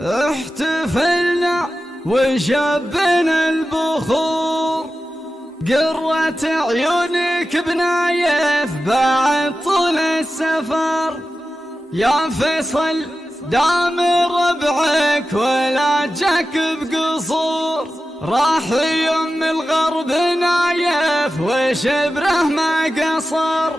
احتفلنا وشبنا البخور، قرة عيونك بنايف بعد طول السفر. يا فيصل دام ربعك ولا جاك بقصور، راح يم الغرب نايف وشبره ما قصر.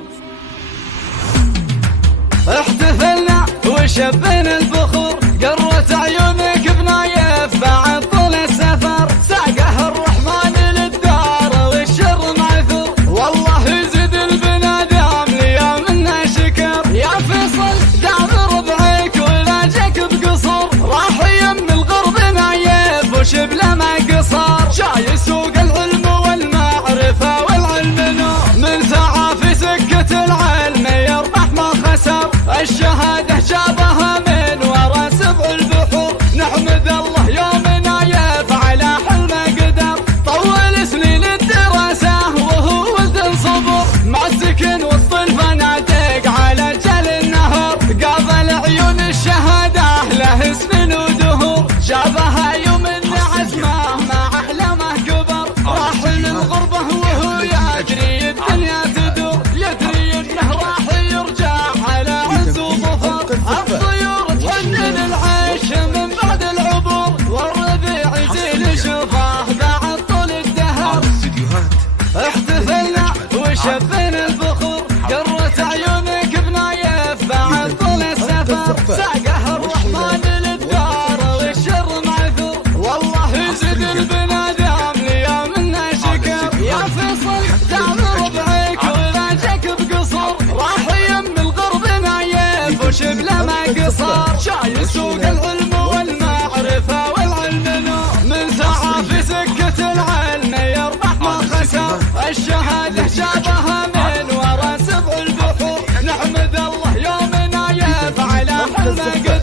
احتفلنا وشبنا البخور، قرة عيونك بنايف بعد طول السفر. ساقه الرحمن للدار والشر معذور، والله يزيد البنادم ليوم منا شكر. يا فيصل دام ربعك ولا جاك بقصور، راح يم الغرب نايف وشبله ما قصر. جاي سوق العلم والمعرفة والعلم نور، من سعى في سكة العلم يربح ما خسر. الشهادة جابها من ورا سبع البحور، نحمد الله يوم نايف على حلم قدر. طول سنين الدراسة وهو ولد صبر، مع السكن وسط الفنادق على جل النهر. قابل عيون الشهادة له سنين ودهور، جابها يوم عزمه مع أحلامه كبر. راح من غربه وهو يدري الدنيا تدور، يدري انه راح يرجع على عز وظفر. الطيور تحنن العيش من بعد العبور، والربيع يزيل شفاه بعد طول الدهر. احتفلنا وشبنا البخور، قرة عيونك بنايف بعد طول السفر. ساقه الرحمن للدار والشر معذور، والله يزيد البنادم ليوم منا شكر. يا فيصل دام ربعك ولا جاك بقصور، راح يم الغرب نايف وشبله ما قصر. جاي سوق العلم والمعرفة والعلم نور، من سعى في سكة العلم يربح ما خسر. الشهادة جابها من ورا سبع البحور، نحمد الله يوم نايف على حلم قدر.